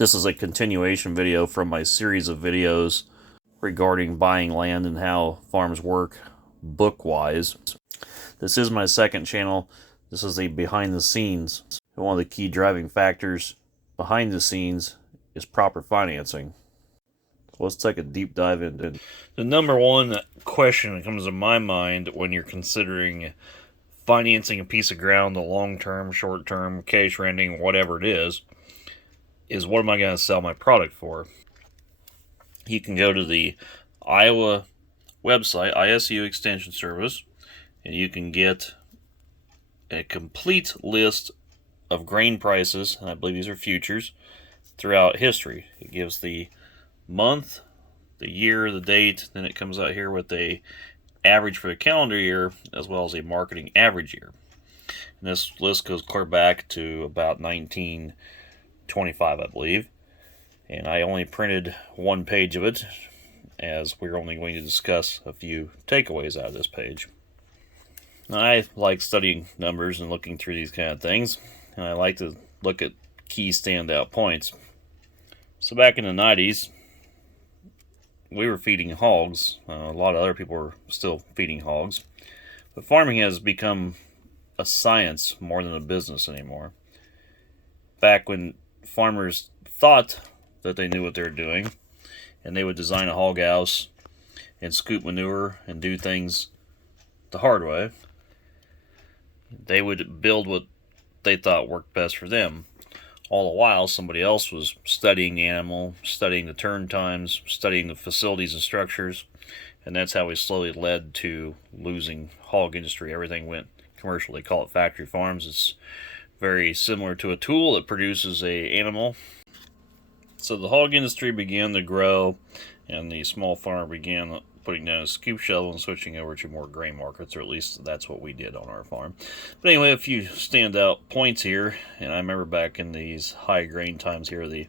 This is a continuation video from my series of videos regarding buying land and how farms work book-wise. This is my second channel. This is a behind the scenes. One of the key driving factors behind the scenes is proper financing. So let's take a deep dive into it. The number one question that comes to my mind when you're considering financing a piece of ground, the long-term, short-term, cash renting, whatever it is what am I going to sell my product for? You can go to the Iowa website, ISU Extension Service, and you can get a complete list of grain prices, and I believe these are futures, throughout history. It gives the month, the year, the date, then it comes out here with a average for the calendar year, as well as a marketing average year. And this list goes clear back to about 1925, I believe. And I only printed one page of it, as we're only going to discuss a few takeaways out of this page. Now, I like studying numbers and looking through these kind of things, and I like to look at key standout points. So back in the 90s, we were feeding hogs. A lot of other people were still feeding hogs. But farming has become a science more than a business anymore. Back when farmers thought that they knew what they were doing, and they would design a hog house and scoop manure and do things the hard way, they would build what they thought worked best for them. All the while, somebody else was studying the animal, studying the turn times, studying the facilities and structures, and that's how we slowly led to losing hog industry. Everything went commercial. They call it factory farms. It's very similar to a tool that produces a animal. So the hog industry began to grow, and the small farmer began putting down a scoop shovel and switching over to more grain markets, or at least that's what we did on our farm. But anyway, a few standout points here, and I remember back in these high grain times here, the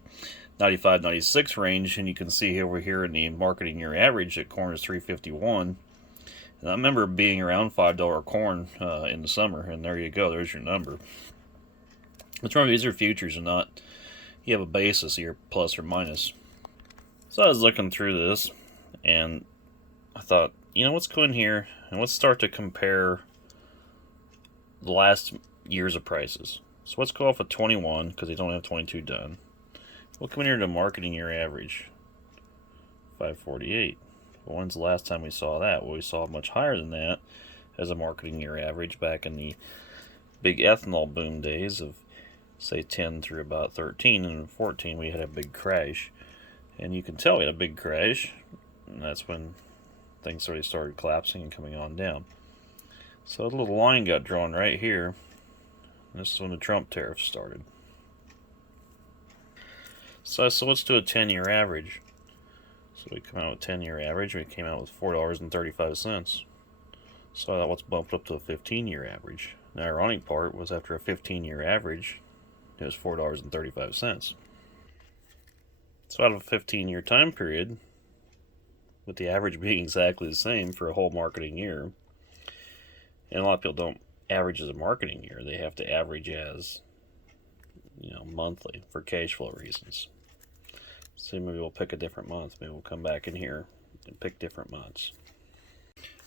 95, 96 range, and you can see over here in the marketing year average that corn is $3.51. And I remember being around $5 corn in the summer, and there you go, there's your number. But remember, these are futures and not, you have a basis here, plus or minus. So I was looking through this, and I thought, you know, let's go in here and let's start to compare the last years of prices. So let's go off of 21, because they don't have 22 done. We'll come in here to marketing year average, 548. Well, when's the last time we saw that? Well, we saw much higher than that as a marketing year average back in the big ethanol boom days of, say, 10 through about 13, and in 14 we had a big crash. And you can tell we had a big crash, and that's when things already started collapsing and coming on down. So a little line got drawn right here. This is when the Trump tariffs started. So let's do a 10-year average. So we come out with 10-year average. We came out with $4.35. So that was bumped up to a 15-year average. The ironic part was after a 15-year average, it was $4.35. So out of a 15-year time period, with the average being exactly the same for a whole marketing year, and a lot of people don't average as a marketing year. They have to average as, monthly for cash flow reasons. So maybe we'll pick a different month. Maybe we'll come back in here and pick different months.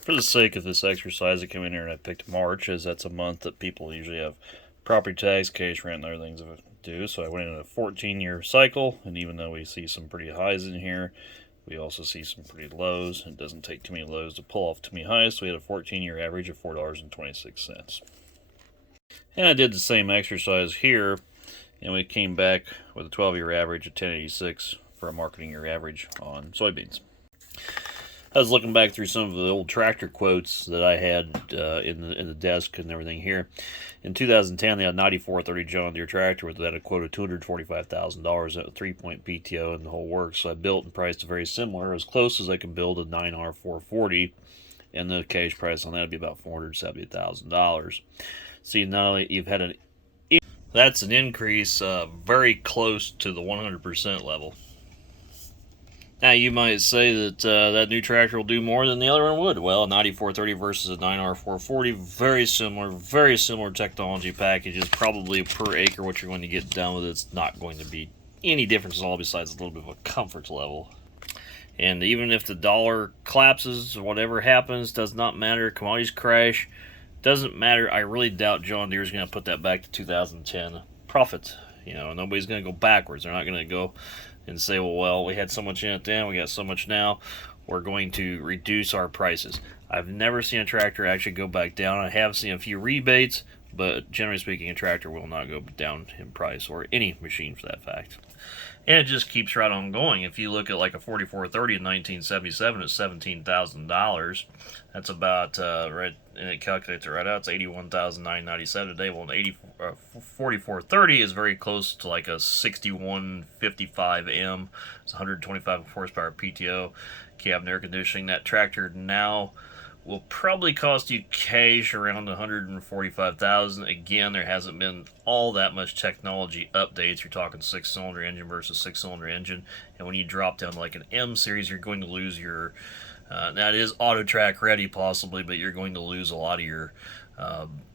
For the sake of this exercise, I came in here and I picked March, as that's a month that people usually have property tax, cash rent, and other things to do. So I went in a 14-year cycle, and even though we see some pretty highs in here, we also see some pretty lows. It doesn't take too many lows to pull off too many highs, so we had a 14-year average of $4.26. And I did the same exercise here, and we came back with a 12-year average of $10.86 for a marketing year average on soybeans. I was looking back through some of the old tractor quotes that I had in the desk and everything here. In 2010, they had a 9430 John Deere tractor with that a quote of $245,000 at a 3-point PTO and the whole works. So I built and priced a very similar, as close as I could build a 9R440, and the cash price on that would be about $470,000. See, not only you've had that's an increase very close to the 100% level. Now, you might say that that new tractor will do more than the other one would. Well, a 9430 versus a 9R440, very similar technology packages. Probably per acre what you're going to get done with it's not going to be any difference at all besides a little bit of a comfort level. And even if the dollar collapses, whatever happens, does not matter. Commodities crash, doesn't matter. I really doubt John Deere is going to put that back to 2010 profit. You know, nobody's going to go backwards. They're not going to go and say, well, we had so much in it then, we got so much now, we're going to reduce our prices. I've never seen a tractor actually go back down. I have seen a few rebates, but generally speaking, a tractor will not go down in price, or any machine for that fact. And it just keeps right on going. If you look at like a 4430 in 1977, it's $17,000. That's about right, and it calculates it right out. It's $81,997 today. Well, an 4430 is very close to like a 6155M. It's 125 horsepower PTO, cabin air conditioning. That tractor now will probably cost you cash around $145,000. Again, there hasn't been all that much technology updates. You're talking 6-cylinder engine versus 6-cylinder engine, and when you drop down to like an M series, you're going to lose your. That is auto track ready possibly, but you're going to lose a lot of your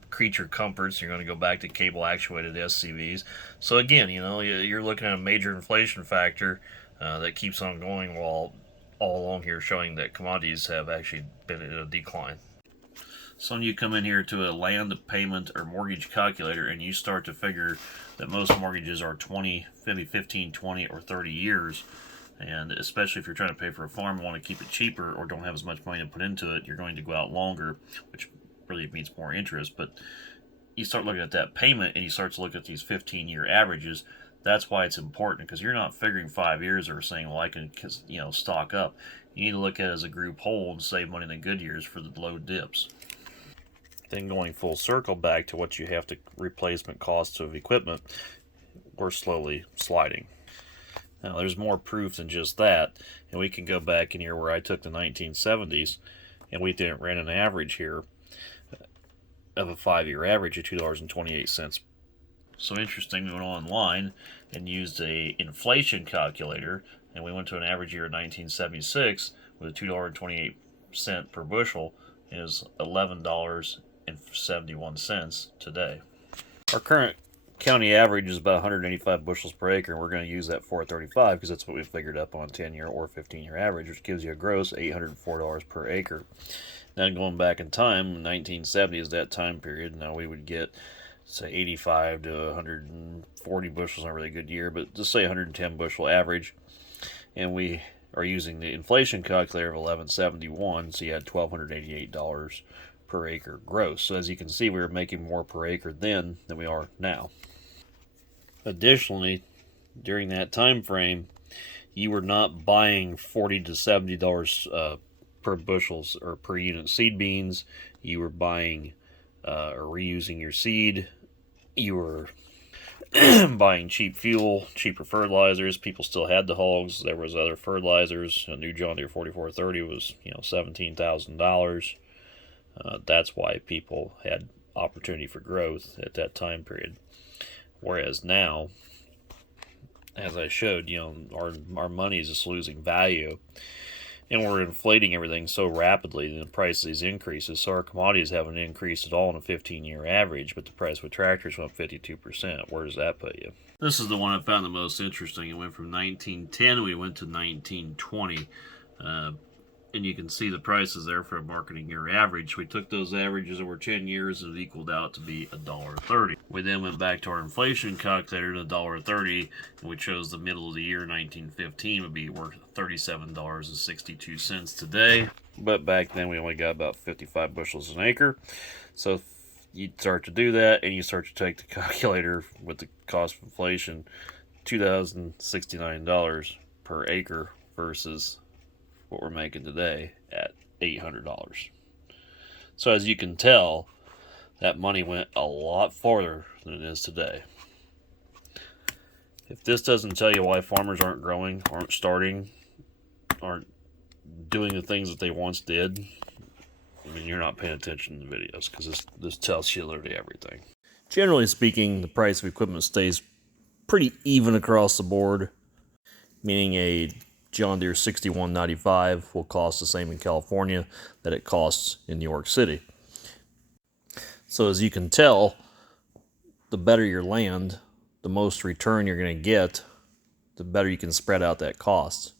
creature comforts. You're going to go back to cable actuated SCVs. So again, you know, you're looking at a major inflation factor that keeps on going, while all along here showing that commodities have actually been in a decline. So when you come in here to a land payment or mortgage calculator and you start to figure that most mortgages are 20, maybe 15, 20, or 30 years, and especially if you're trying to pay for a farm and want to keep it cheaper or don't have as much money to put into it, you're going to go out longer, which really means more interest. But you start looking at that payment and you start to look at these 15-year averages. That's why it's important, because you're not figuring 5 years or saying, well, I can, you know, stock up. You need to look at it as a group whole and save money in the good years for the low dips. Then going full circle back to what you have to replacement costs of equipment, we're slowly sliding. Now, there's more proof than just that, and we can go back in here where I took the 1970s, and we didn't ran an average here of a 5-year average of $2.28. So interesting, we went online and used a inflation calculator, and we went to an average year of 1976 with a $2.28 per bushel, is $11.71 today. Our current county average is about 185 bushels per acre, and we're going to use that 435 because that's what we figured up on 10-year or 15-year average, which gives you a gross $804 per acre. Then going back in time, 1970 is that time period. Now we would get, say, 85 to 140 bushels, not really a good year, but just say 110 bushel average. And we are using the inflation calculator of 1171, so you had $1,288 per acre gross. So as you can see, we were making more per acre then than we are now. Additionally, during that time frame, you were not buying $40 to $70 per bushels or per unit seed beans. You were buying or reusing your seed. You were buying cheap fuel, cheaper fertilizers. People still had the hogs. There was other fertilizers. A new John Deere 4430 was, $17,000. That's why people had opportunity for growth at that time period. Whereas now, as I showed, our money is just losing value, and we're inflating everything so rapidly that the price of these increases. So our commodities haven't increased at all in a 15-year average, but the price of tractors went 52%. Where does that put you? This is the one I found the most interesting. It went from 1910, we went to 1920. And you can see the prices there for a marketing year average. We took those averages over 10 years, and it equaled out to be $1.30. We then went back to our inflation calculator to $1.30, and we chose the middle of the year, 1915, would be worth $37.62 today. But back then we only got about 55 bushels an acre. So you start to do that, and you start to take the calculator with the cost of inflation, $2,069 per acre versus what we're making today at $800. So as you can tell, that money went a lot farther than it is today. If this doesn't tell you why farmers aren't growing, aren't starting, aren't doing the things that they once did, I mean, you're not paying attention to the videos, because this tells you literally everything. Generally speaking, the price of equipment stays pretty even across the board, meaning a John Deere 6195 will cost the same in California that it costs in New York City. So as you can tell, the better your land, the most return you're going to get the better you can spread out that cost.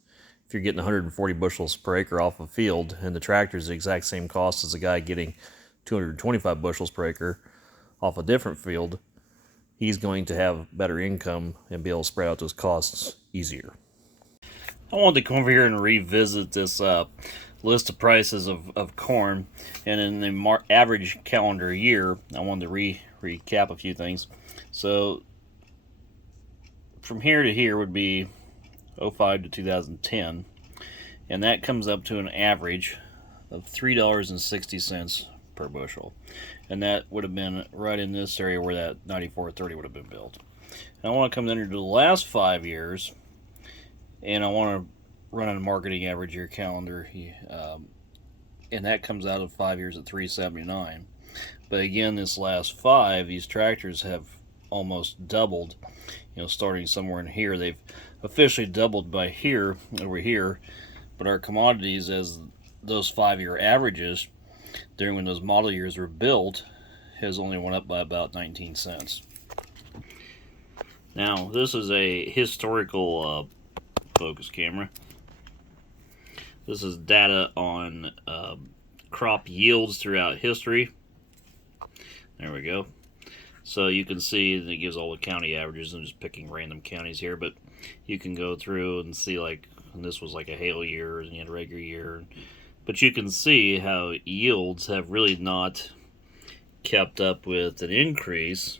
If you're getting 140 bushels per acre off a field, and the tractor is the exact same cost as a guy getting 225 bushels per acre off a different field, he's going to have better income and be able to spread out those costs easier. I wanted to come over here and revisit this list of prices of corn, and in the average calendar year, I wanted to recap a few things. So from here to here would be 05 to 2010, and that comes up to an average of $3.60 per bushel, and that would have been right in this area where that 9430 would have been built. And I want to come down here to the last 5 years, and I want to run a marketing average year calendar, and that comes out of 5 years at $3.79. But again, this last 5, these tractors have almost doubled. Starting somewhere in here, they've officially doubled by here over here, but our commodities, as those 5-year averages during when those model years were built, has only went up by about 19 cents. Now, this is a historical focus camera. This is data on crop yields throughout history. There we go. So you can see that it gives all the county averages. I'm just picking random counties here, but you can go through and see, like, and this was like a hail year and you had a regular year. But you can see how yields have really not kept up with an increase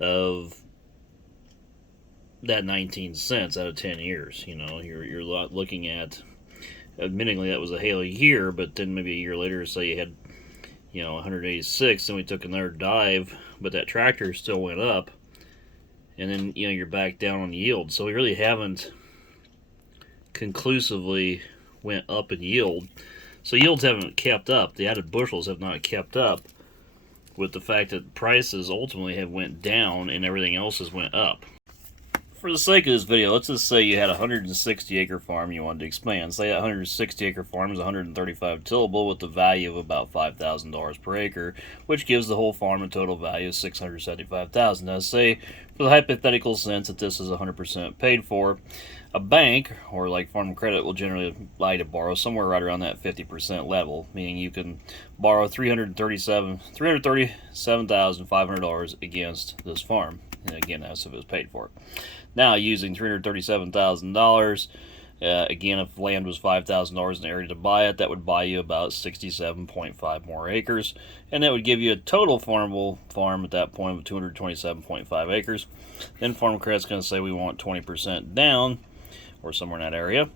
of that 19 cents out of 10 years. You're looking at, admittingly that was a hail year, but then maybe a year later, say you had 186, and we took another dive, but that tractor still went up, and then you're back down on yield. So we really haven't conclusively went up in yield. So yields haven't kept up. The added bushels have not kept up with the fact that prices ultimately have went down and everything else has went up. For the sake of this video, let's just say you had a 160 acre farm you wanted to expand. Say that 160 acre farm is 135 tillable with a value of about $5,000 per acre, which gives the whole farm a total value of $675,000. Now say, for the hypothetical sense that this is 100% paid for, a bank, or like Farm Credit, will generally allow you to borrow somewhere right around that 50% level, meaning you can borrow $337,500 against this farm. And again, that's if it was paid for. Now, using $337,000, again, if land was $5,000 in the area to buy it, that would buy you about 67.5 more acres, and that would give you a total farmable farm at that point of 227.5 acres. Then Farm Credit's going to say we want 20% down, or somewhere in that area,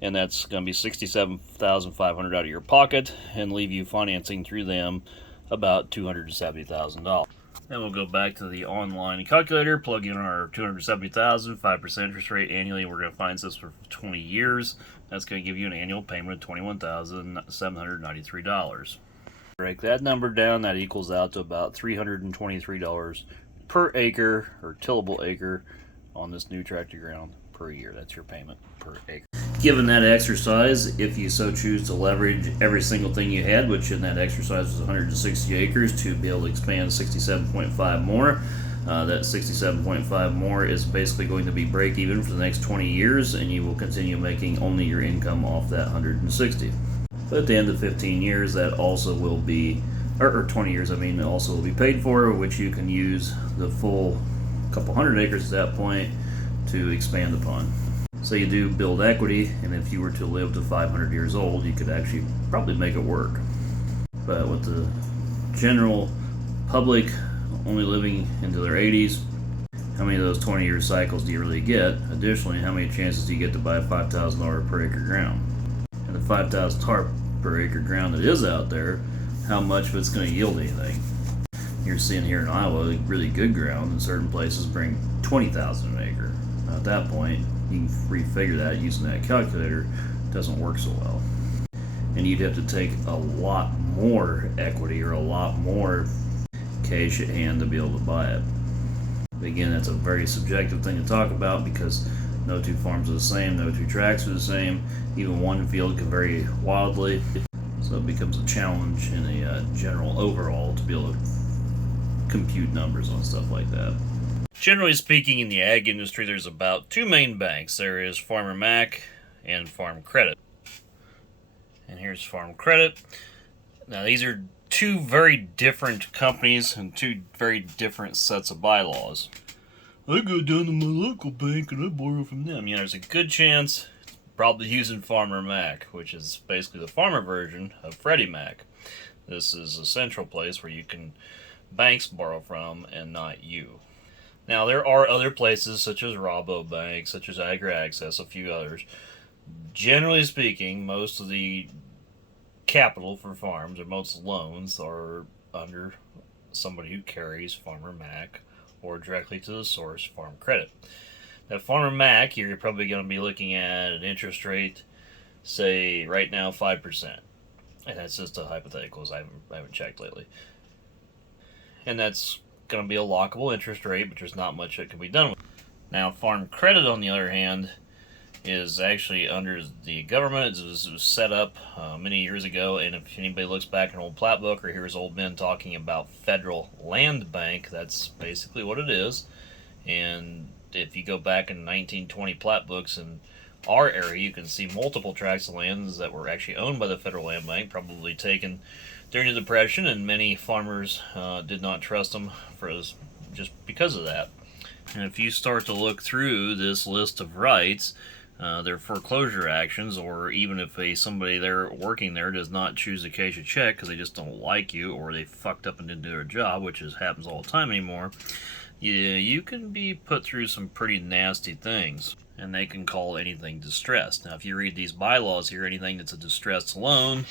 and that's going to be $67,500 out of your pocket, and leave you financing through them about $270,000. Then we'll go back to the online calculator, plug in our $270,000, 5% interest rate annually. We're going to finance this for 20 years. That's going to give you an annual payment of $21,793. Break that number down, that equals out to about $323 per acre, or tillable acre, on this new tractor ground per year. That's your payment per acre. Given that exercise, if you so choose to leverage every single thing you had, which in that exercise was 160 acres, to be able to expand 67.5 more, that 67.5 more is basically going to be break even for the next 20 years, and you will continue making only your income off that 160. But at the end of 15 years, that also will be, or 20 years, I mean, it also will be paid for, which you can use the full couple hundred acres at that point to expand upon. So you do build equity, and if you were to live to 500 years old, you could actually probably make it work. But with the general public only living into their 80s, how many of those 20-year cycles do you really get? Additionally, how many chances do you get to buy $5,000 per acre ground? And the $5,000 per acre ground that is out there, how much of it's going to yield anything? You're seeing here in Iowa, really good ground in certain places bring $20,000 an acre. Now at that point, you can refigure that using that calculator. It doesn't work so well. And you'd have to take a lot more equity or a lot more cash at hand to be able to buy it. But again, that's a very subjective thing to talk about because no two farms are the same, no two tracts are the same. Even one field can vary wildly. So it becomes a challenge in a general overall to be able to compute numbers on stuff like that. Generally speaking, in the ag industry, there's about two main banks. There is Farmer Mac and Farm Credit. And here's Farm Credit. Now, these are two very different companies and two very different sets of bylaws. I go down to my local bank and I borrow from them. There's a good chance it's probably using Farmer Mac, which is basically the farmer version of Freddie Mac. This is a central place where you can banks borrow from and not you. Now, there are other places such as Rabobank, such as AgriAccess, a few others. Generally speaking, most of the capital for farms, or most loans, are under somebody who carries Farmer Mac or directly to the source, Farm Credit. Now, Farmer Mac, you're probably going to be looking at an interest rate, say, right now, 5%. And that's just a hypothetical, as I haven't checked lately. And that's going to be a lockable interest rate, but there's not much that can be done with it. Now, Farm Credit, on the other hand, is actually under the government. It was set up many years ago, and if anybody looks back in an old plat book or hears old men talking about Federal Land Bank, that's basically what it is. And if you go back in 1920 plat books in our area, you can see multiple tracts of lands that were actually owned by the Federal Land Bank, probably taken during the Depression, and many farmers did not trust them just because of that. And if you start to look through this list of rights, their foreclosure actions, or even if somebody there working there does not choose to cash a check because they just don't like you, or they fucked up and didn't do their job, which happens all the time anymore, you can be put through some pretty nasty things, and they can call anything distressed. Now, if you read these bylaws here, anything that's a distressed loan,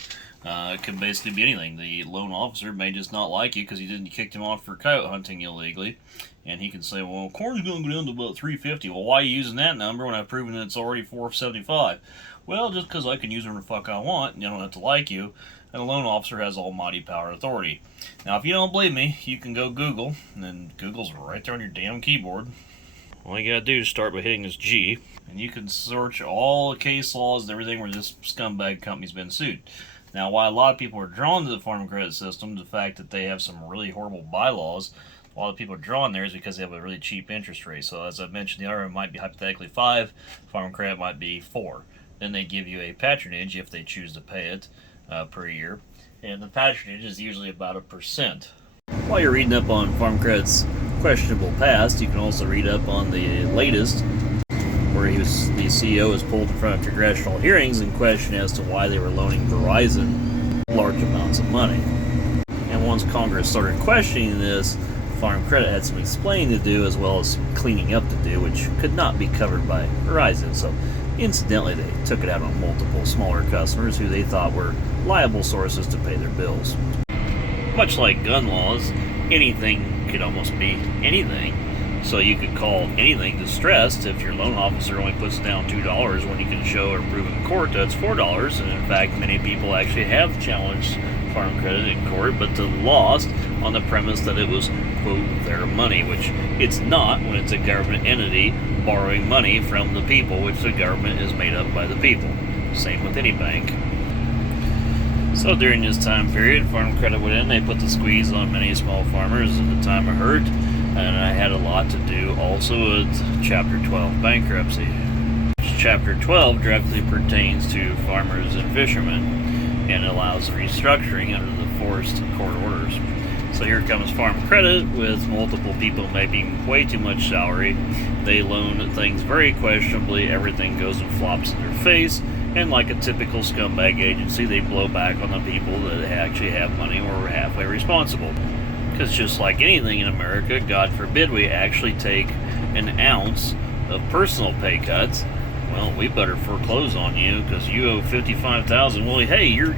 it can basically be anything. The loan officer may just not like you because you kicked him off for coyote hunting illegally, and he can say, well, corn's going to go down to about $3.50. Well, why are you using that number when I've proven that it's already $4.75? Well, just because I can use whatever the fuck I want, and I don't have to like you, and the loan officer has almighty power and authority. Now, if you don't believe me, you can go Google, and then Google's right there on your damn keyboard. All you gotta do is start by hitting this G, and you can search all the case laws and everything where this scumbag company's been sued. Now, why a lot of people are drawn to the farm credit system, the fact that they have some really horrible bylaws, a lot of people are drawn there is because they have a really cheap interest rate. So as I mentioned, the other might be hypothetically 5, farm credit might be 4. Then they give you a patronage if they choose to pay it per year, and the patronage is usually about 1%. While you're reading up on Farm Credit's questionable past, you can also read up on the latest, where the CEO was pulled in front of congressional hearings and questioned as to why they were loaning Verizon large amounts of money. And once Congress started questioning this, Farm Credit had some explaining to do as well as some cleaning up to do, which could not be covered by Verizon. So incidentally, they took it out on multiple smaller customers who they thought were liable sources to pay their bills. Much like gun laws, anything could almost be anything. So you could call anything distressed if your loan officer only puts down $2 when you can show or prove in court that's $4. And in fact, many people actually have challenged Farm Credit in court, but lost on the premise that it was, quote, their money, which it's not when it's a government entity borrowing money from the people, which the government is made up by the people. Same with any bank. So during this time period, Farm Credit went in, they put the squeeze on many small farmers at the time of hurt, and I had a lot to do also with Chapter 12 bankruptcy. Chapter 12 directly pertains to farmers and fishermen, and allows restructuring under the forced court orders. So here comes Farm Credit with multiple people making way too much salary. They loan things very questionably, everything goes and flops in their face, and like a typical scumbag agency, they blow back on the people that actually have money or are halfway responsible. Because just like anything in America, God forbid we actually take an ounce of personal pay cuts, well, we better foreclose on you because you owe $55,000. Well, hey, your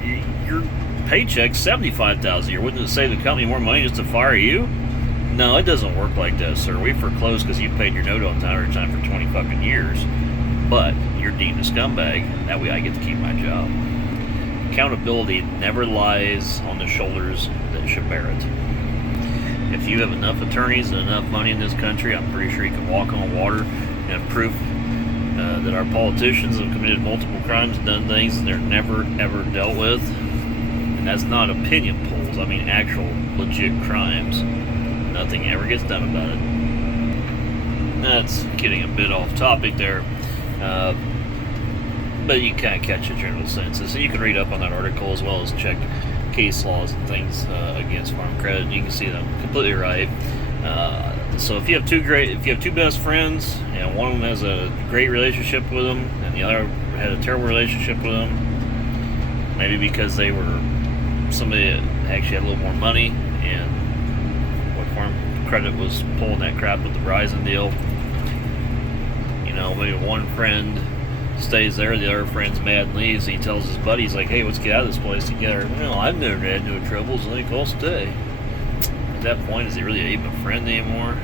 paycheck's $75,000 a year. Wouldn't it save the company more money just to fire you? No, it doesn't work like that, sir. We foreclose because you paid your note on time every time for 20 fucking years. But you're deemed a scumbag. That way I get to keep my job. Accountability never lies on the shoulders that should bear it. If you have enough attorneys and enough money in this country, I'm pretty sure you can walk on water and prove that our politicians have committed multiple crimes, done things, and they're never, ever dealt with. And that's not opinion polls. I mean actual, legit crimes. Nothing ever gets done about it. That's getting a bit off topic there, but you kind of catch a general sense. So you can read up on that article as well as check case laws and things against farm credit. You can see that I'm completely right. So if you have two best friends, and one of them has a great relationship with them, and the other had a terrible relationship with them, maybe because they were somebody that actually had a little more money, and what farm credit was pulling that crap with the Verizon deal. Maybe one friend stays there, the other friend's mad and leaves. He tells his buddies, like, hey, let's get out of this place together. Well, I've never had no troubles. I think I'll stay. At that point, is he really even a friend anymore?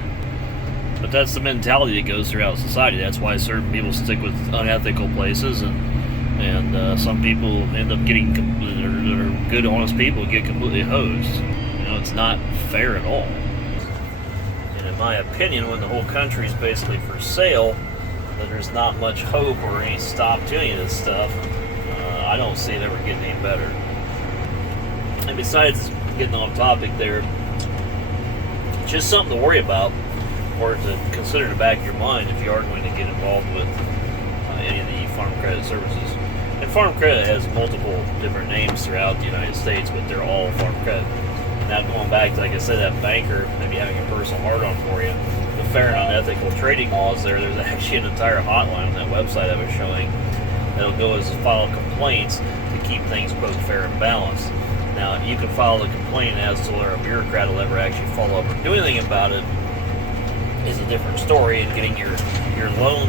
But that's the mentality that goes throughout society. That's why certain people stick with unethical places, and some people end up getting, that are good, honest people, get completely hosed. It's not fair at all. And in my opinion, when the whole country is basically for sale, that there's not much hope or any stop to any of this stuff. I don't see it ever getting any better. And besides getting off topic there, just something to worry about or to consider in the back of your mind if you are going to get involved with any of the farm credit services. And farm credit has multiple different names throughout the United States, but they're all farm credit. Now going back to, like I said, that banker maybe having a personal hard-on for you, the fair and unethical trading laws there's actually an entire hotline on that website I was showing that'll go as file complaints to keep things, quote, fair and balanced. Now, you can file the complaint as to whether a bureaucrat will ever actually follow up or do anything about it is a different story, and getting your loan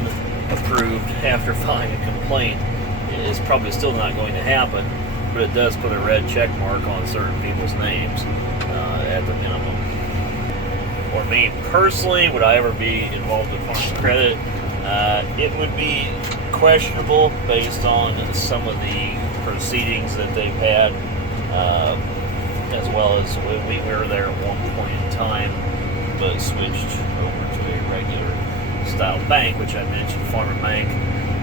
approved after filing a complaint is probably still not going to happen, but it does put a red check mark on certain people's names at the minimum. For me personally, would I ever be involved with farm credit? It would be questionable based on some of the proceedings that they've had, as well as when we were there at one point in time, but switched over to a regular style bank, which I mentioned, Farmer Bank.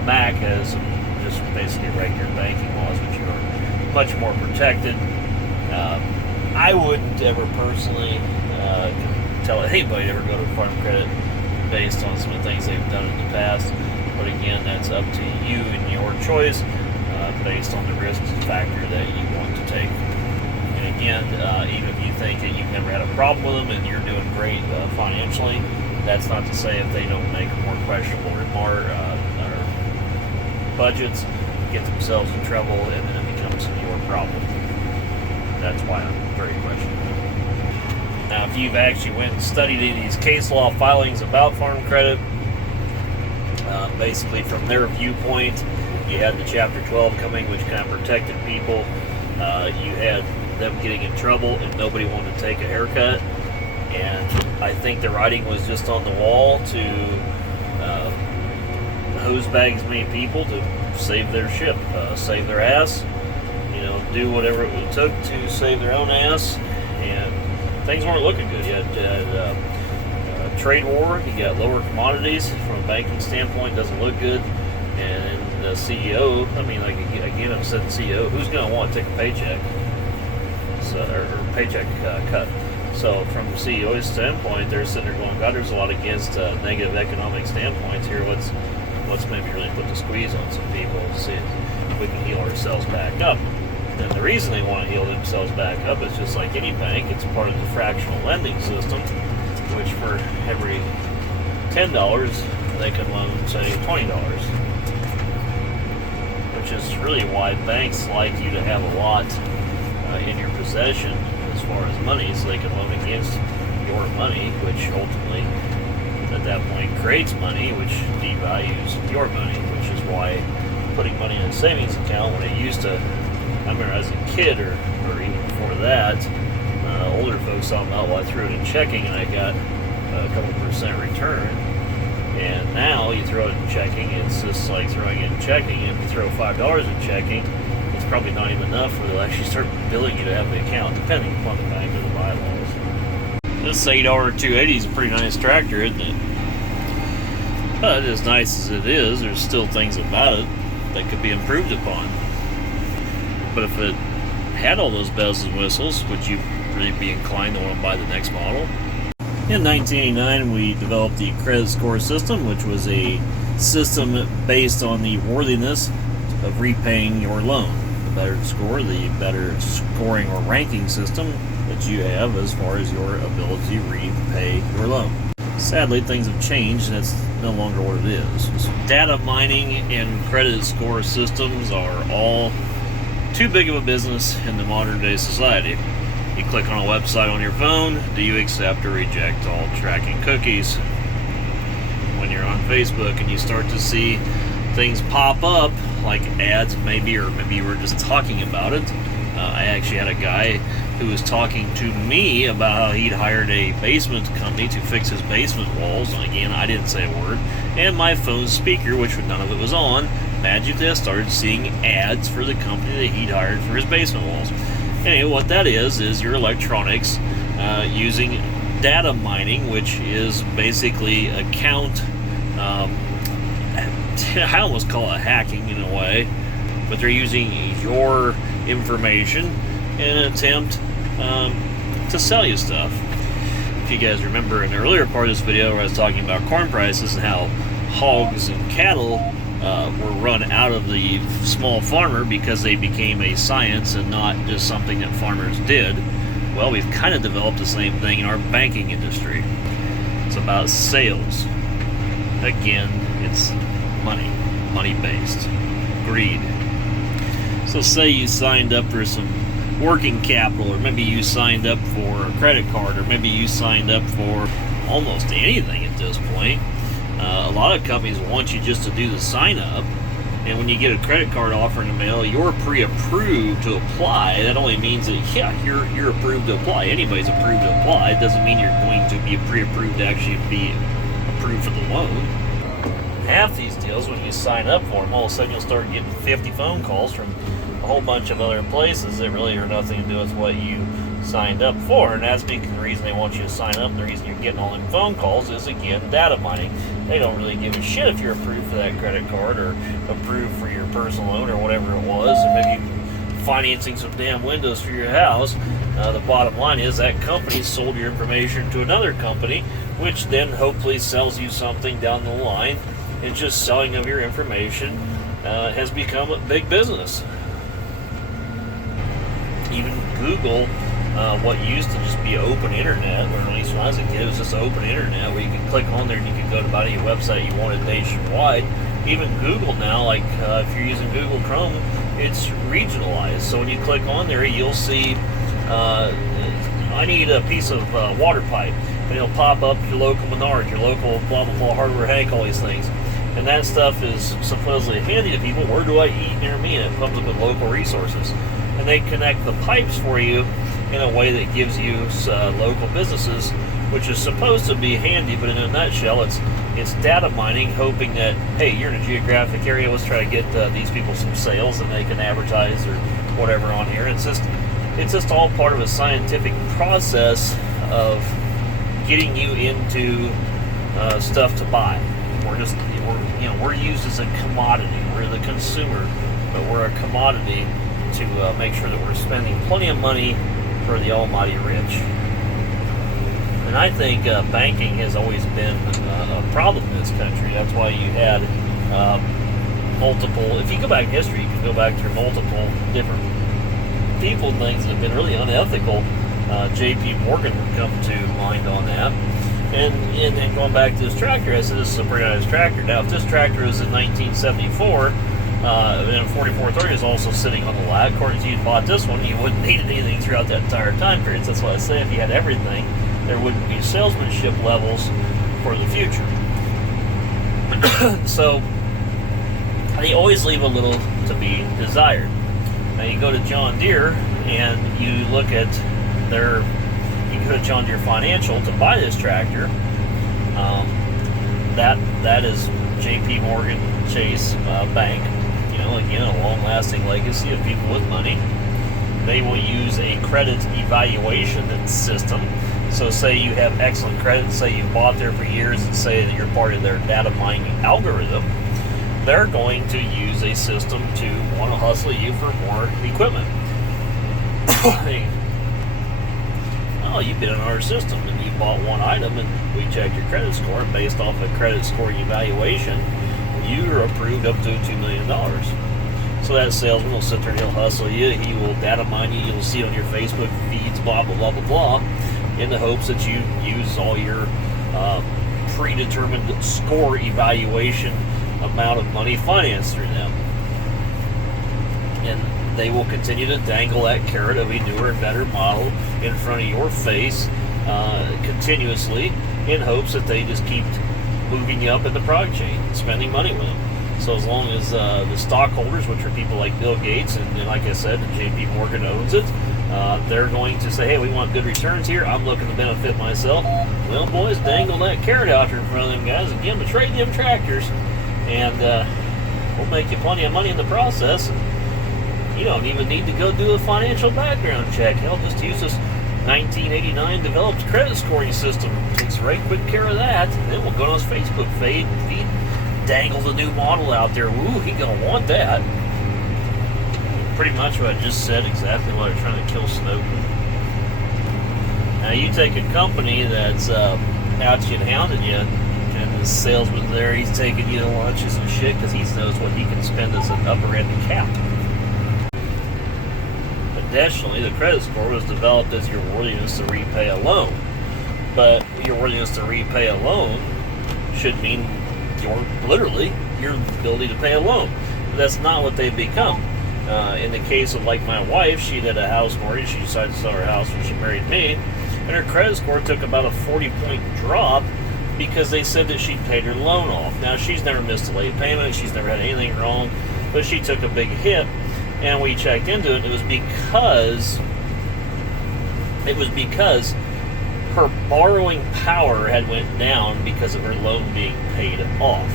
Mac has just basically regular banking laws, which are much more protected. I wouldn't ever personally tell anybody to ever go to farm credit based on some of the things they've done in the past. But again, that's up to you and your choice based on the risk factor that you want to take. And again, even if you think that you've never had a problem with them and you're doing great financially, that's not to say if they don't make more questionable remark or budgets, get themselves in trouble, and then it becomes your problem. That's why I'm very questionable. Now, if you've actually went and studied any of these case law filings about farm credit, basically from their viewpoint, you had the Chapter 12 coming, which kind of protected people. You had them getting in trouble and nobody wanted to take a haircut. And I think the writing was just on the wall to hose bag as many people to save their ship, save their ass, do whatever it took to save their own ass. And things weren't looking good. You had trade war, you got lower commodities from a banking standpoint, doesn't look good. And the CEO, again, I've said the CEO, who's going to want to take a paycheck? Or paycheck cut. So from the CEO's standpoint, they're sitting there going, God, there's a lot against negative economic standpoints here. Let's maybe really put the squeeze on some people to see if we can heal ourselves back up. And the reason they want to heal themselves back up is just like any bank, it's part of the fractional lending system, which for every $10, they can loan, say, $20. Which is really why banks like you to have a lot in your possession as far as money, so they can loan against your money, which ultimately at that point creates money, which devalues your money, which is why putting money in a savings account, when it used to, I remember as a kid or even before that, older folks talking about, well, I threw it in checking and I got a couple % return. And now you throw it in checking, it's just like throwing it in checking. If you throw $5 in checking, it's probably not even enough where they'll actually start billing you to have the account, depending upon the bank or the bylaws. This 8R 280 is a pretty nice tractor, isn't it? But as nice as it is, there's still things about it that could be improved upon. But if it had all those bells and whistles, would you really be inclined to want to buy the next model? In 1989, we developed the credit score system, which was a system based on the worthiness of repaying your loan. The better the score, the better scoring or ranking system that you have as far as your ability to repay your loan. Sadly, things have changed and it's no longer what it is. Data mining and credit score systems are all too big of a business in the modern day society. You click on a website on your phone, do you accept or reject all tracking cookies? When you're on Facebook and you start to see things pop up, like ads maybe, or maybe you were just talking about it. I actually had a guy who was talking to me about how he'd hired a basement company to fix his basement walls. And again, I didn't say a word. And my phone speaker, which none of it was on, magically I started seeing ads for the company that he'd hired for his basement walls. Anyway, what that is your electronics using data mining, which is basically account, I almost call it hacking in a way, but they're using your information in an attempt to sell you stuff. If you guys remember in the earlier part of this video where I was talking about corn prices and how hogs and cattle were run out of the small farmer because they became a science and not just something that farmers did. Well, we've kind of developed the same thing in our banking industry. It's about sales. Again, it's money-based, greed. So say you signed up for some working capital, or maybe you signed up for a credit card, or maybe you signed up for almost anything at this point. A lot of companies want you just to do the sign up, and when you get a credit card offer in the mail, you're pre-approved to apply. That only means that, yeah, you're approved to apply. Anybody's approved to apply. It doesn't mean you're going to be pre-approved to actually be approved for the loan. Half these deals, when you sign up for them, all of a sudden you'll start getting 50 phone calls from a whole bunch of other places that really are nothing to do with what you signed up for. And that's because the reason they want you to sign up, the reason you're getting all them phone calls is, again, data mining. They don't really give a shit if you're approved for that credit card or approved for your personal loan or whatever it was, or maybe financing some damn windows for your house. The bottom line is that company sold your information to another company, which then hopefully sells you something down the line. It's just selling of your information has become a big business. Even Google, what used to just be open internet, or at least when I was a kid, it was just open internet where you could click on there and you could go to about any website you wanted nationwide. Even Google now, like if you're using Google Chrome, it's regionalized. So when you click on there, you'll see, I need a piece of water pipe. And it'll pop up your local Menards, your local blah, blah, blah, Hardware Hank, all these things. And that stuff is supposedly handy to people. Where do I eat near me? And it comes up with local resources. And they connect the pipes for you in a way that gives you local businesses, which is supposed to be handy, but in a nutshell, it's data mining, hoping that, hey, you're in a geographic area, let's try to get these people some sales and they can advertise or whatever on here. It's just all part of a scientific process of getting you into stuff to buy. We're used as a commodity. We're the consumer, but we're a commodity to make sure that we're spending plenty of money for the almighty rich. And I think banking has always been a problem in this country. That's why you had multiple, if you go back in history, you can go back through multiple different people and things that have been really unethical. J.P. Morgan would come to mind on that. And then going back to this tractor, I said this is a pretty nice tractor. Now, if this tractor was in 1974, and a 4430 is also sitting on the lot, according to you bought this one, you wouldn't need anything throughout that entire time period. So that's why I say if you had everything, there wouldn't be salesmanship levels for the future. So they always leave a little to be desired. Now you go to John Deere and you look at you go to John Deere Financial to buy this tractor. That is J.P. Morgan Chase Bank. Again, a long-lasting legacy of people with money. They will use a credit evaluation system. So say you have excellent credit, say you bought there for years, and say that you're part of their data mining algorithm, they're going to use a system to want to hustle you for more equipment. Oh, you've been in our system and you've bought one item and we checked your credit score, and based off a credit scoring evaluation, you are approved up to $2 million. So that salesman will sit there and he'll hustle you, he will data mine you, you'll see it on your Facebook feeds, blah, blah, blah, blah, blah, in the hopes that you use all your predetermined score evaluation amount of money financed through them. And they will continue to dangle that carrot of a newer and better model in front of your face continuously in hopes that they just keep moving you up in the product chain, spending money with them. So as long as the stockholders, which are people like Bill Gates and like I said, J.P. Morgan owns it, they're going to say, hey, we want good returns here, I'm looking to benefit myself. Well, boys, dangle that carrot out here in front of them guys and give them to trade them tractors, and we'll make you plenty of money in the process. You don't even need to go do a financial background check. Hell, just use this 1989 developed credit scoring system. Takes right quick care of that. And then we'll go on his Facebook feed, dangle the new model out there. Woo, he gonna want that. Pretty much what I just said, exactly why they're trying to kill Snowden. Now you take a company that's out you and hounded you, and the salesman there, he's taking you to lunches and shit because he knows what he can spend as an upper end cap. Additionally, the credit score was developed as your worthiness to repay a loan. But your worthiness to repay a loan should mean your ability to pay a loan. But that's not what they've become. In the case of like my wife, she did a house mortgage. She decided to sell her house when she married me, and her credit score took about a 40-point drop because they said that she'd paid her loan off. Now, she's never missed a late payment. She's never had anything wrong, but she took a big hit. And we checked into it, and it was because her borrowing power had went down because of her loan being paid off.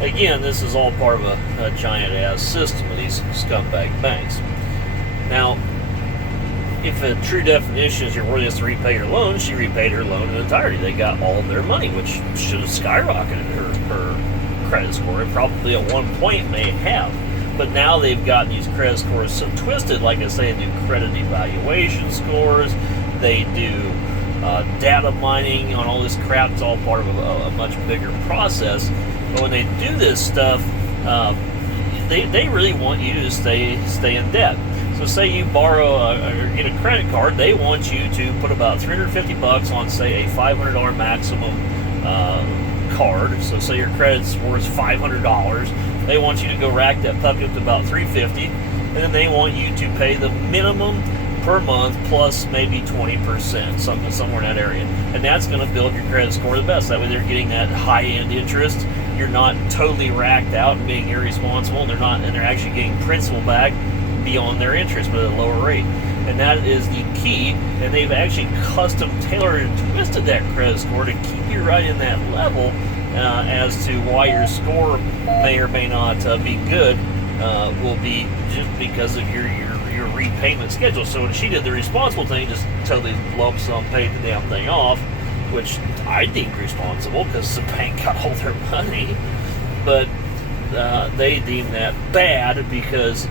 Again, this is all part of a giant-ass system of these scumbag banks. Now, if a true definition is your worthiness to repay your loan, she repaid her loan in entirety. They got all of their money, which should have skyrocketed her credit score. It probably at one point may have. But now they've gotten these credit scores so twisted. Like I say, they do credit evaluation scores. They do data mining on all this crap. It's all part of a much bigger process. But when they do this stuff, they really want you to stay in debt. So say you borrow or get a credit card, they want you to put about $350 on, say, a $500 maximum card. So say your credit's worth $500. They want you to go rack that puppy up to about $350, and then they want you to pay the minimum per month plus maybe 20%, somewhere in that area. And that's going to build your credit score the best. That way they're getting that high-end interest. You're not totally racked out and being irresponsible, and they're actually getting principal back beyond their interest, but at a lower rate. And that is the key. And they've actually custom tailored and twisted that credit score to keep you right in that level. As to why your score may or may not be good will be just because of your repayment schedule. So when she did the responsible thing, just totally lump sum paid the damn thing off, which I deemed responsible because the bank got all their money. But they deemed that bad because,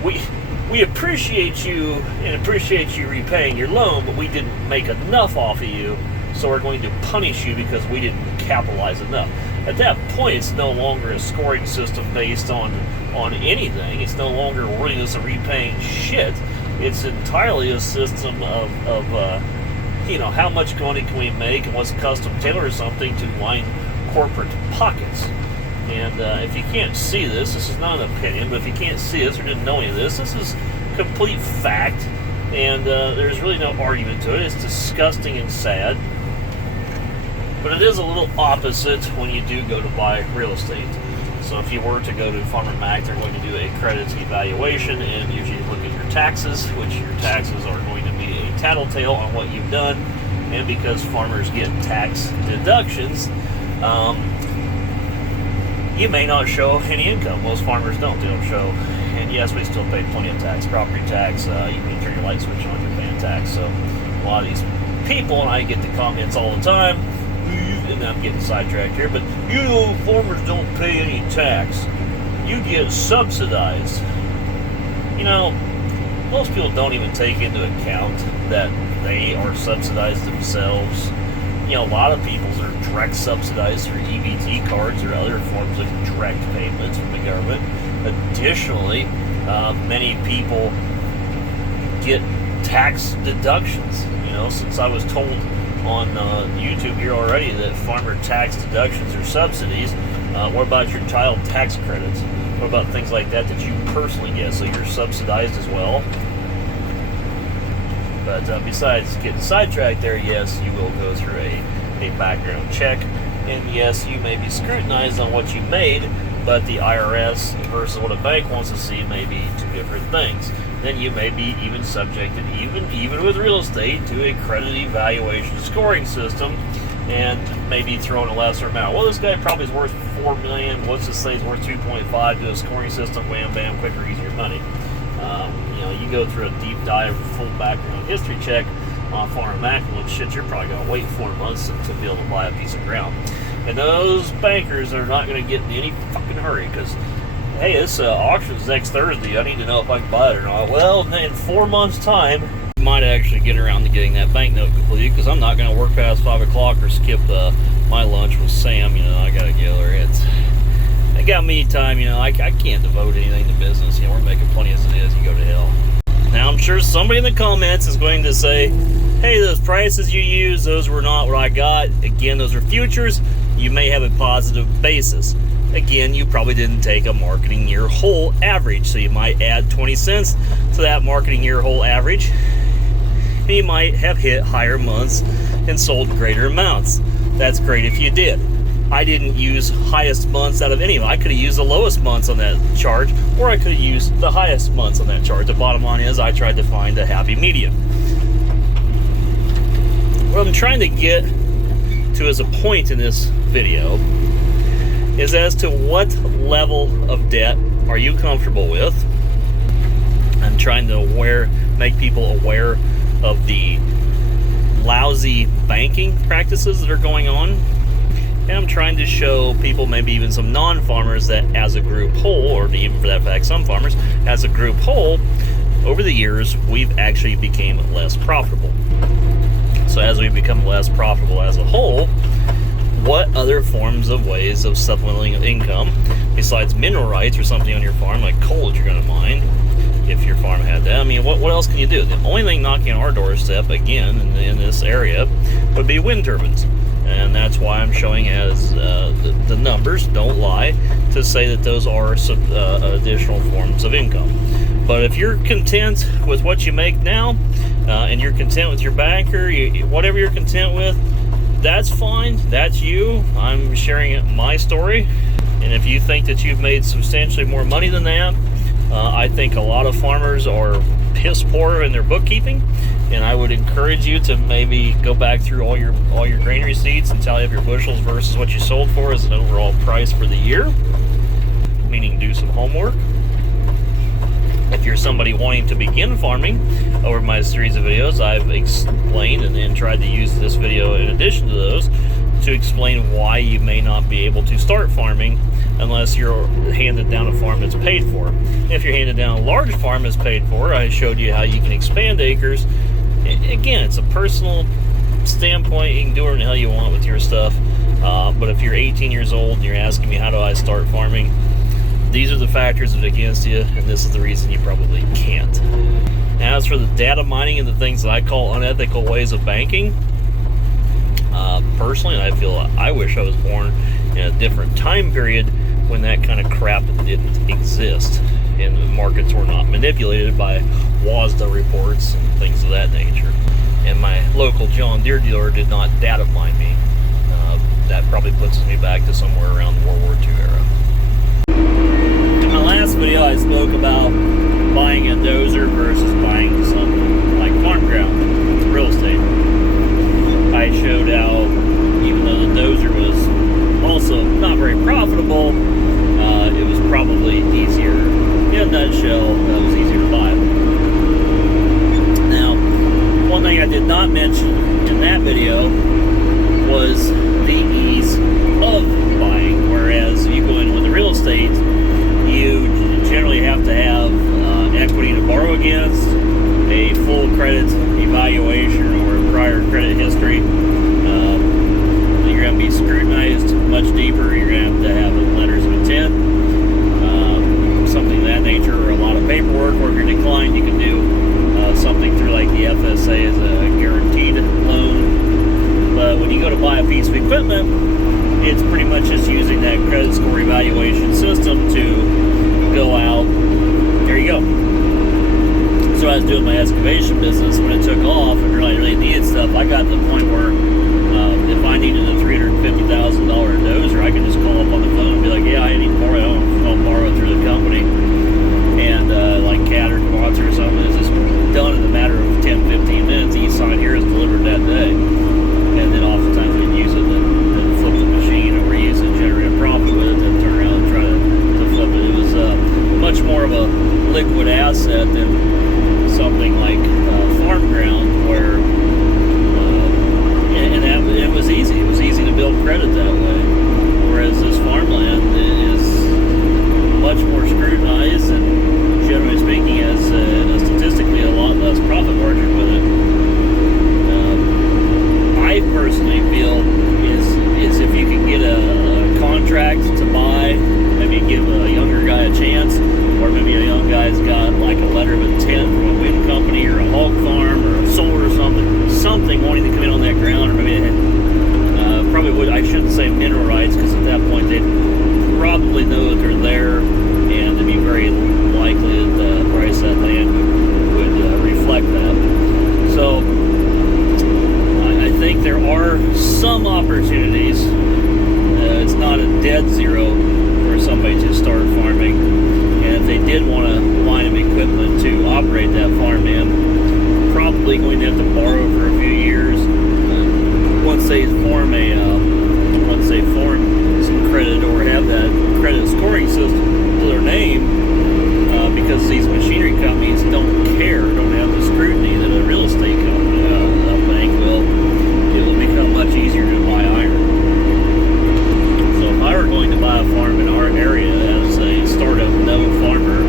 we appreciate you and appreciate you repaying your loan, but we didn't make enough off of you. So we're going to punish you because we didn't capitalize enough. At that point, it's no longer a scoring system based on anything. It's no longer worthiness of repaying shit. It's entirely a system of how much money can we make and what's custom tailored something to line corporate pockets. And if you can't see this is not an opinion, but if you can't see this or didn't know any of this is complete fact. And there's really no argument to it. It's disgusting and sad. But it is a little opposite when you do go to buy real estate. So if you were to go to Farmer Mac, they're going to do a credit evaluation and usually look at your taxes, which your taxes are going to be a tattletale on what you've done. And because farmers get tax deductions, you may not show any income. Most farmers don't. They don't show. And yes, we still pay plenty of tax. Property tax, you can turn your light switch on, you're paying tax. So a lot of these people, and I get the comments all the time, and I'm getting sidetracked here, but farmers don't pay any tax. You get subsidized. Most people don't even take into account that they are subsidized themselves. You know, a lot of people's are direct subsidized through EBT cards or other forms of direct payments from the government. Additionally, many people get tax deductions. You know, since I was told on YouTube here already that farmer tax deductions are subsidies, what about your child tax credits? What about things like that that you personally get? So you're subsidized as well. But besides getting sidetracked there, yes, you will go through a background check. And yes, you may be scrutinized on what you made, but the IRS versus what a bank wants to see may be two different things. Then you may be even subjected, even with real estate, to a credit evaluation scoring system, and maybe thrown a lesser amount. Well, this guy probably is worth $4 million. Let's just say he's worth 2.5. Do a scoring system, wham, bam, quicker, easier money. You know, you go through a deep dive, full background history check on Farm Mackerel, shit, you're probably going to wait 4 months to be able to buy a piece of ground. And those bankers are not going to get in any fucking hurry because, hey, this auction's next Thursday. I need to know if I can buy it or not. Well, in 4 months' time, you might actually get around to getting that bank note completed because I'm not going to work past 5 o'clock or skip my lunch with Sam. You know, I got to get there. It got me time, you know, I can't devote anything to business. You know, we're making plenty as it is. You go to hell. Now, I'm sure somebody in the comments is going to say, hey, those prices you use, those were not what I got. Again, those are futures. You may have a positive basis. Again, you probably didn't take a marketing year whole average, so you might add 20 cents to that marketing year whole average, and you might have hit higher months and sold greater amounts. That's great if you did. I didn't use highest months out of any of them. I could have used the lowest months on that chart, or I could have used the highest months on that chart. The bottom line is I tried to find a happy medium. What I'm trying to get to as a point in this video is as to what level of debt are you comfortable with. I'm trying to make people aware of the lousy banking practices that are going on. And I'm trying to show people, maybe even some non-farmers, that as a group whole, or even for that fact some farmers, as a group whole, over the years, we've actually became less profitable. So as we become less profitable as a whole, what other forms of ways of supplementing income, besides mineral rights or something on your farm, like coal that you're going to mine, if your farm had that? I mean, what else can you do? The only thing knocking on our doorstep, again, in this area, would be wind turbines. And that's why I'm showing as the numbers don't lie to say that those are some additional forms of income. But if you're content with what you make now, and you're content with your banker, whatever you're content with, that's fine. That's you. I'm sharing my story. And if you think that you've made substantially more money than that, I think a lot of farmers are piss poor in their bookkeeping, and I would encourage you to maybe go back through all your grain receipts and tally up your bushels versus what you sold for as an overall price for the year, meaning do some homework. If you're somebody wanting to begin farming, over my series of videos, I've explained and then tried to use this video in addition to those to explain why you may not be able to start farming unless you're handed down a farm that's paid for. If you're handed down a large farm that's paid for, I showed you how you can expand acres. Again, it's a personal standpoint. You can do whatever the hell you want with your stuff. But if you're 18 years old and you're asking me how do I start farming, these are the factors that are against you, and this is the reason you probably can't. As for the data mining and the things that I call unethical ways of banking, personally, I feel I wish I was born in a different time period when that kind of crap didn't exist and the markets were not manipulated by WASDA reports and things of that nature. And my local John Deere dealer did not data mine me. That probably puts me back to somewhere around the World War II era. In my last video, I spoke about buying a dozer versus buying something like farm ground, real estate. I showed how, even though the dozer was also not very profitable, it was probably easier. In a nutshell, it was easier to buy. Now, one thing I did not mention in that video was the ease of buying. Whereas you go in with the real estate, you generally have to have equity to borrow against, a full credit evaluation or deeper, you're going to have letters of intent, something of that nature, or a lot of paperwork. Or if you're declined, you can do something through like the FSA as a guaranteed loan. But when you go to buy a piece of equipment, it's pretty much just using that credit score evaluation system to go out. There you go. So I was doing my excavation business when it took off and really needed stuff. I got to the point where if I needed a $350,000 dozer, I could just call up on the phone and be like, yeah, I need more. I don't borrow it through the company. And like CAT or commodities or something, it's just done in a matter of 10-15 minutes. Each sign here is delivered that day. And then oftentimes we'd use it and flip the machine, or we use it, generate a profit with it, then turn around and try to flip it. It was much more of a liquid asset than something like farm ground, where and it was easy. It was easy to build credit that way. Whereas this farmland is much more scrutinized, and generally speaking, has statistically a lot less profit margin with it. I personally feel is if you can get a contract to buy, maybe give a younger guy a chance, or maybe a young guy's got like a letter of intent from a wind company or a hog farm or a solar or something wanting to come in on that ground, or maybe probably would, I shouldn't say mineral rights, because at that point they'd probably know that they're there, and it'd be very likely that the price of that land would reflect that. So I think there are some opportunities. It's not a dead zero for somebody to start farming. And if they did want to line of equipment to operate that farmland, probably going to have to borrow for a few years. Once they form some credit, or have that credit scoring system to their name, because these machinery companies don't have the scrutiny that a real estate company, a bank will. It will become much easier to buy iron. So if I were going to buy a farm in our area as a startup no farmer,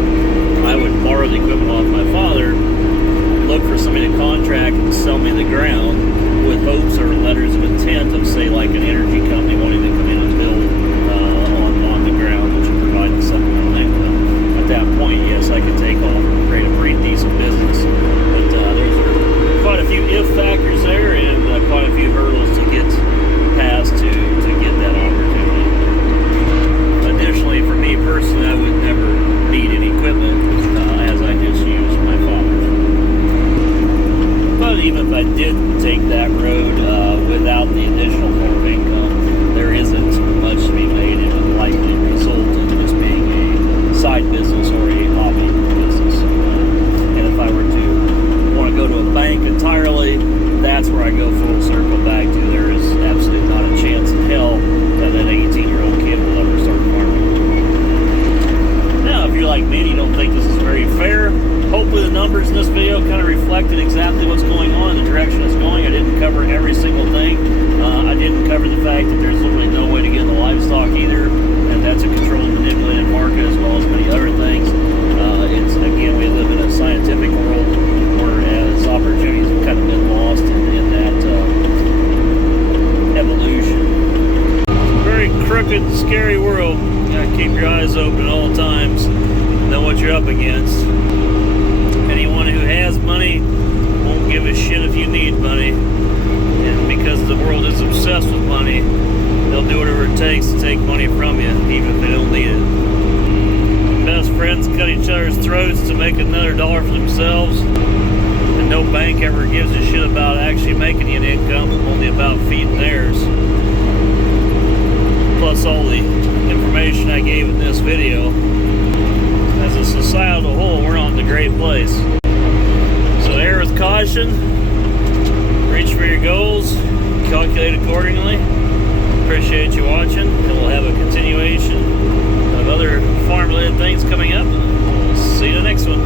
I would borrow the equipment off my father, look for somebody to contract and sell me the ground with hopes or letters of intent of, say, like an energy company wanting to come in and build on the ground, which would provide the supplemental income. At that point, yes, I could take off and create a pretty decent business. But there's quite a few if factors there, and quite a few hurdles to get past to get that opportunity. Additionally, for me personally, I would never need any equipment, as I just use my father's. But even if I did take that road without the additional form of income, there isn't much to be made. It would likely result in just being a side business or a hobby business. And if I were to want to go to a bank entirely, that's where I go full circle back to. There is absolutely not a chance in hell that an 18-year-old kid will ever start farming. Now, if you're like me and you don't think this is very fair, hopefully the numbers in this video kind of reflected exactly what's going on, the direction it's going. I didn't cover every single thing. I didn't cover the fact that there's literally no way to get into livestock either, and that's a controlled and manipulated market, as well as many other things. It's, again, we live in a scientific world, whereas opportunities have kind of been lost in that evolution. Very crooked, scary world. You gotta keep your eyes open at all times, know what you're up against. Anyone who has money won't give a shit if you need money, and because the world is obsessed with money, they'll do whatever it takes to take money from you, even if they don't need it. Best friends cut each other's throats to make another dollar for themselves, and no bank ever gives a shit about actually making you an income, only about feeding theirs. Plus all the information I gave in this video, as a societal whole, we're not in a great place. So err with caution, reach for your goals, calculate accordingly. Appreciate you watching, and we'll have a continuation of other farm-related things coming up. We'll see you in the next one.